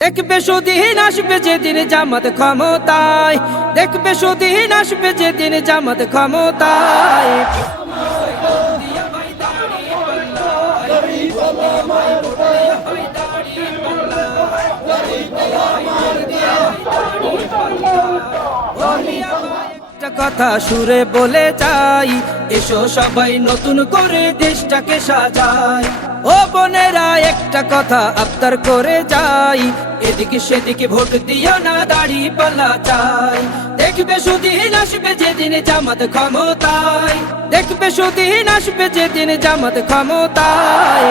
দেখবে সুদিন আসবে যেদিন জামাত ক্ষমতায়। দেখবে সুদিন আসবে যেদিন জামাত ক্ষমতায়। একটা কথা সুরে বলে যাই এসো সবাই নতুন করে দেশটাকে সাজাই। ও বোনেরা, একটা কথা আবদার করে যাই। এদিকে সেদিকে ভোট দিও না, দাড়ি পাল্লা চাই। দেখবে সুদিন আসবে যেদিন জামাত ক্ষমতায়। দেখবে সুদিন আসবে যেদিন জামাত ক্ষমতায়।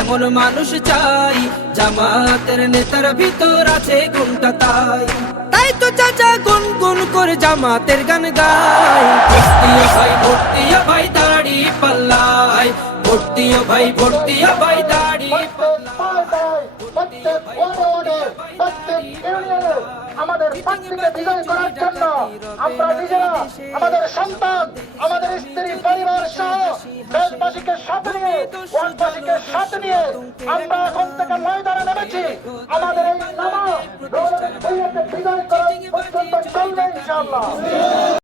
এমন মানুষ চাই, জামাতের নেতার ভিতর আছে গুণটা তাই? তাই তো চাচা গুন গুন করে জামাতের গান গায় ভর্তিও ভাই ভর্তিও ভাই, দাড়ি পাল্লায় ভর্তিও ভাই ভর্তিও ভাই, দাড়ি আমাদের বিজয় করার জন্য আমরা নিজেরা, আমাদের সন্তান, আমাদের স্ত্রী, পরিবার দেশবাসীকে সাথে নিয়ে ওয়ার্ডবাসীকে সাথে নিয়ে আমরা এখন থেকে ময়দানে নেমেছি। আমাদের এই নামা বিজয় করার পর্যন্ত চলবে ইনশাআল্লাহ।